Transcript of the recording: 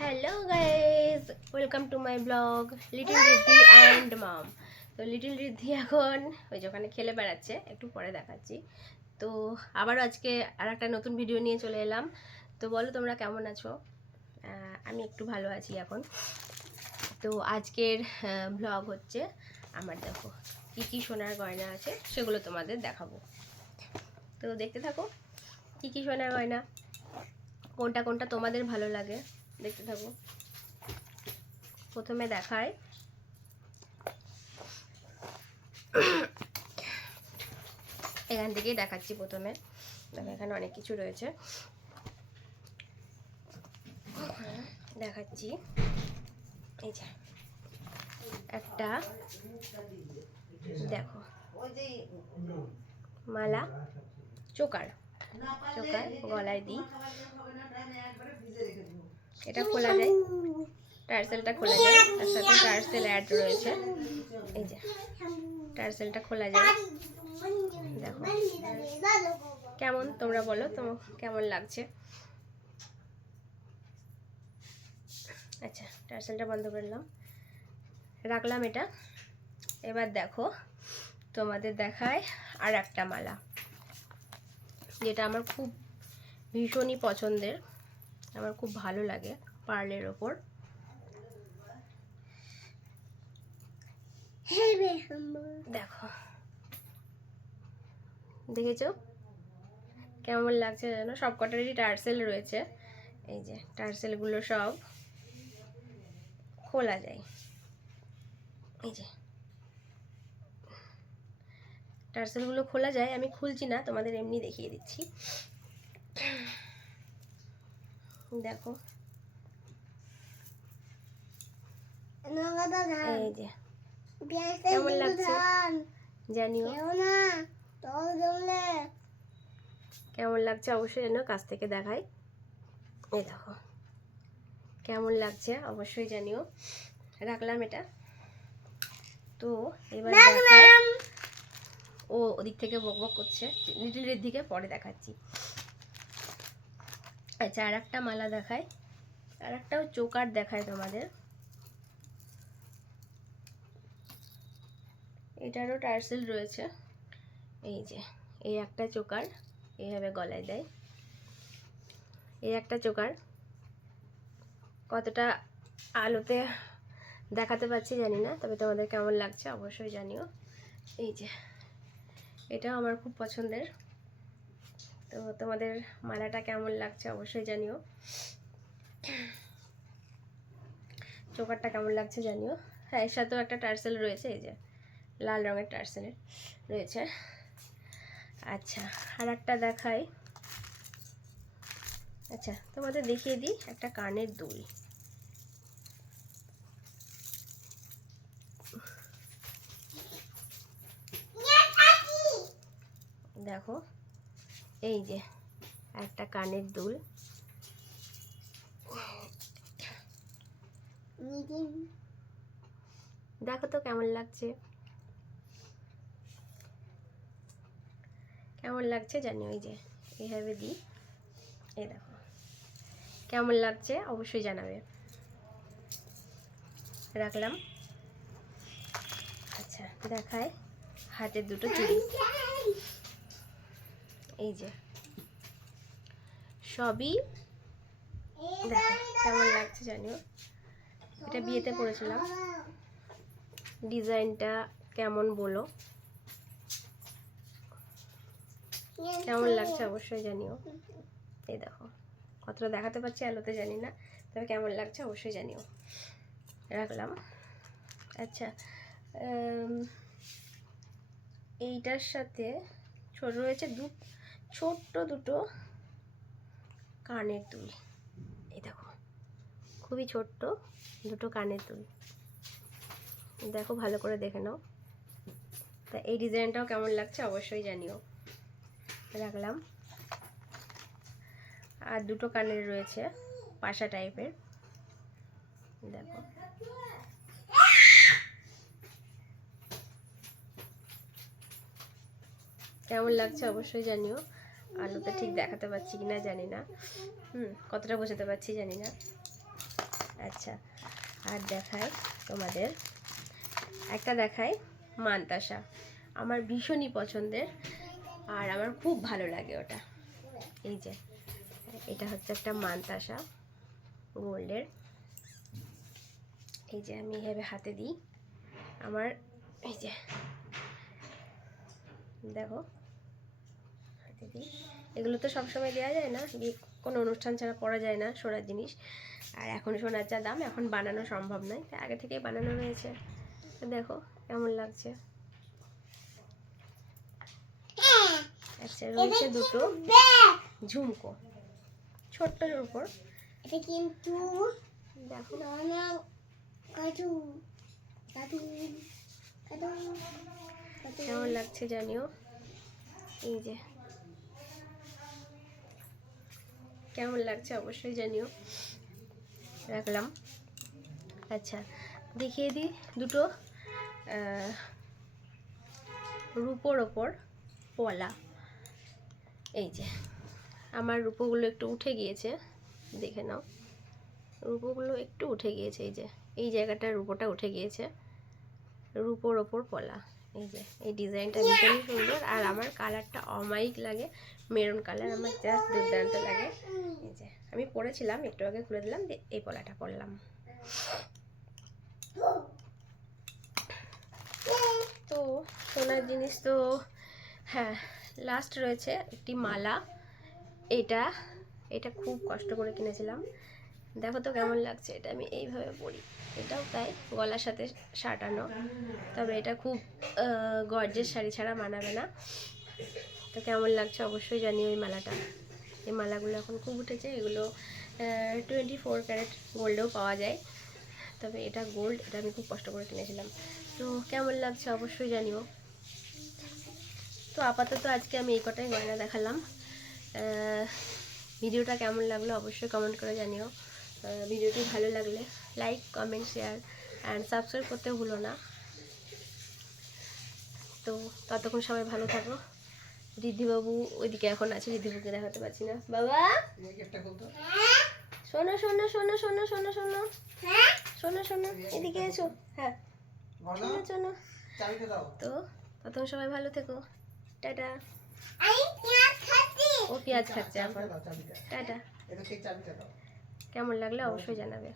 Hello guys, welcome to my blog little Riddhi and mom. তো little Riddhi এখন ওই যে ওখানে খেলে বেড়াচ্ছে, একটু পরে দেখাচ্ছি। তো আবারও আজকে আর একটা নতুন ভিডিও নিয়ে চলে এলাম। তো বলো তোমরা কেমন আছো? আমি একটু ভালো আছি এখন। তো আজকের ব্লগ হচ্ছে আমার, দেখো কী কী সোনার গয়না আছে সেগুলো তোমাদের দেখাবো। তো দেখতে থাকো কী কী সোনার গয়না, কোনটা কোনটা তোমাদের ভালো লাগে দেখতে থাকো। প্রথমে দেখায় এখান থেকেই দেখাচ্ছি। প্রথমে দেখো এখানে অনেক কিছু রয়েছে, দেখাচ্ছি। এই যে একটা দেখো মালা, চোকার চোকার গলায় দিই, এটা খোলা যায়, টার্সেলটা খোলা যায়, তার সাথে টার্সেল অ্যাড রয়েছে। এই যে টার্সেলটা খোলা যায়, দেখো কেমন, তোমরা বলো তো কেমন লাগছে। আচ্ছা, টার্সেলটা বন্ধ করলাম, রাখলাম এটা। এবার দেখো তোমাদের দেখায় আর একটা মালা, যেটা আমার খুব ভীষণই পছন্দের, আমার খুব ভালো লাগে, পার্লের ওপর। দেখো দেখেছো কেমন লাগছে জানো? সব কটারই টার্সেল রয়েছে। এই যে টার্সেলগুলো সব খোলা যায়। এই যে টার্সেলগুলো খোলা যায়, আমি খুলছি না, তোমাদের এমনি দেখিয়ে দিচ্ছি। দেখো এই যে কেমন লাগছে জানিও, কেমন লাগছে অবশ্যই জানিও, কাছ থেকে দেখাই। এই দেখো কেমন লাগছে অবশ্যই জানিও, রাখলাম এটা। তো এবার দেখাই, ও ওদিক থেকে বকবক করছে, লিটল রিদ্ধিকে পরে দেখাচ্ছি। আচ্ছা, আর একটা মালা দেখায়, আর একটাও চোকার দেখায় তোমাদের। এটারও টার্সেল রয়েছে। এই যে এই একটা চোকার এইভাবে গলায় দেয়, এই একটা চোকার। কতটা আলোতে দেখাতে পাচ্ছি জানি না, তবে তোমাদের কেমন লাগছে অবশ্যই জানিও। এই যে এটাও আমার খুব পছন্দের। তো তোমাদের মালাটা কেমন লাগছে অবশ্যই জানিও, চোকারটা কেমন লাগছে জানিও। হ্যাঁ, এর সাথেও একটা টার্সেল রয়েছে, এই যে লাল রঙের টার্সেল রয়েছে। আচ্ছা, আর একটা দেখাই। আচ্ছা, তোমাদের দেখিয়ে দিই একটা কানের দুল। দেখো এই যে একটা কানের দুল, দেখো তো কেমন লাগছে, কেমন লাগছে জানিও। এই যে এইভাবে দিই, এই দেখো কেমন লাগছে অবশ্যই জানাবে, রাখলাম। আচ্ছা, দেখায় হাতের দুটো চুড়ি, এই যে সবই দেখো কেমন লাগছে জানিও। এটা বিয়েতে পরেছিলাম, ডিজাইনটা কেমন বলো, কেমন লাগছে অবশ্যই জানিও। এই দেখো কতটা দেখাতে পারছি আলোতে জানি না, তবে কেমন লাগছে অবশ্যই জানিও, রাখলাম। আচ্ছা, এইটার সাথে ছোট রয়েছে ছোট্ট দুটো কানের দুল। এই দেখো খুবই ছোট্ট দুটো কানের দুল, দেখো ভালো করে দেখে নাও। তা এই ডিজাইনটাও কেমন লাগছে অবশ্যই জানিও, রাখলাম। আর দুটো কানের রয়েছে পাশা টাইপের, দেখো কেমন লাগছে অবশ্যই জানিও। আলোতে ঠিক দেখাতে পাচ্ছি কিনা জানি না, কতটা বোঝাতে পারছি জানি না। আচ্ছা, আর দেখাই তোমাদের একটা, দেখাই মানতাসা। আমার ভীষণই পছন্দের আর আমার খুব ভালো লাগে ওটা। এই যে এটা হচ্ছে একটা মানতাসা গোল্ডের। এই যে আমি এভাবে হাতে দিই, আমার এই যে দেখো হাতে দিই। এগুলো তো সবসময় দেওয়া যায় না, কোনো অনুষ্ঠান ছাড়া পরা যায় না সোনার জিনিস। আর এখন সোনার যা দাম, এখন বানানো সম্ভব নয়, তাই আগে থেকেই বানানো রয়েছে। তো দেখো কেমন লাগছে। আচ্ছা, রয়েছে দুটো ঝুমকো ছোট্টর উপর। এটা কিন্তু দেখো কেমন লাগছে জানিও। এই যে কেমন লাগছে অবশ্যই জানিও। রাখলাম। আচ্ছা, দেখিয়ে দিই দুটো রূপোর ওপর পলা। এই যে আমার রূপোগুলো একটু উঠে গিয়েছে, দেখে নাও, রূপোগুলো একটু উঠে গিয়েছে। এই যে এই জায়গাটার রূপোটা উঠে গিয়েছে, রূপোর ওপর পলা। এই যে এই ডিজাইনটা ভীষণই সুন্দর, আর আমার কালারটা অমায়িক লাগে, মেরুন কালার, আমার জাস্ট দুর্দান্ত লাগে। এই যে আমি পরেছিলাম, একটু আগে খুলে দিলাম, এই পলাটা পরলাম। তো সোনার জিনিস তো হ্যাঁ, লাস্ট রয়েছে একটি মালা। এটা খুব কষ্ট করে কিনেছিলাম, দেখো তো কেমন লাগছে। এটা আমি এইভাবে পরি, এটাও তাই গলার সাথে সাটানো, তবে এটা খুব গর্জের শাড়ি ছাড়া মানাবে না। তো কেমন লাগছে অবশ্যই জানিও এই মালাটা। এই মালাগুলো এখন খুব উঠেছে, এগুলো 24 ক্যারেট গোল্ডেও পাওয়া যায়, তবে এটা গোল্ড, এটা আমি খুব কষ্ট করে কিনেছিলাম। তো কেমন লাগছে অবশ্যই জানিও। তো আপাতত আজকে আমি এই কটাই গয়না দেখালাম। ভিডিওটা কেমন লাগলো অবশ্যই কমেন্ট করে জানিও। ভিডিওটি ভালো লাগলে like, comment, share and subscribe করতে ভুলো না। তো ততক্ষণ সবাই ভালো থাকো। ঋদ্ধিবাবু ওইদিকে এখন আছে, ঋদ্ধিবাবুকে দেখাতে পারছি না। বাবা শোনো শোনো শোনো শোনো শোনো শোনো শোনো শোনো, এদিকে এসো। হ্যাঁ শোনো শোনো। তো ততক্ষণ সবাই ভালো থেকো, টাটা। ও পেঁয়াজ খাচ্ছে এখন, টাটা। কেমন লাগলো অবশ্যই জানাবে।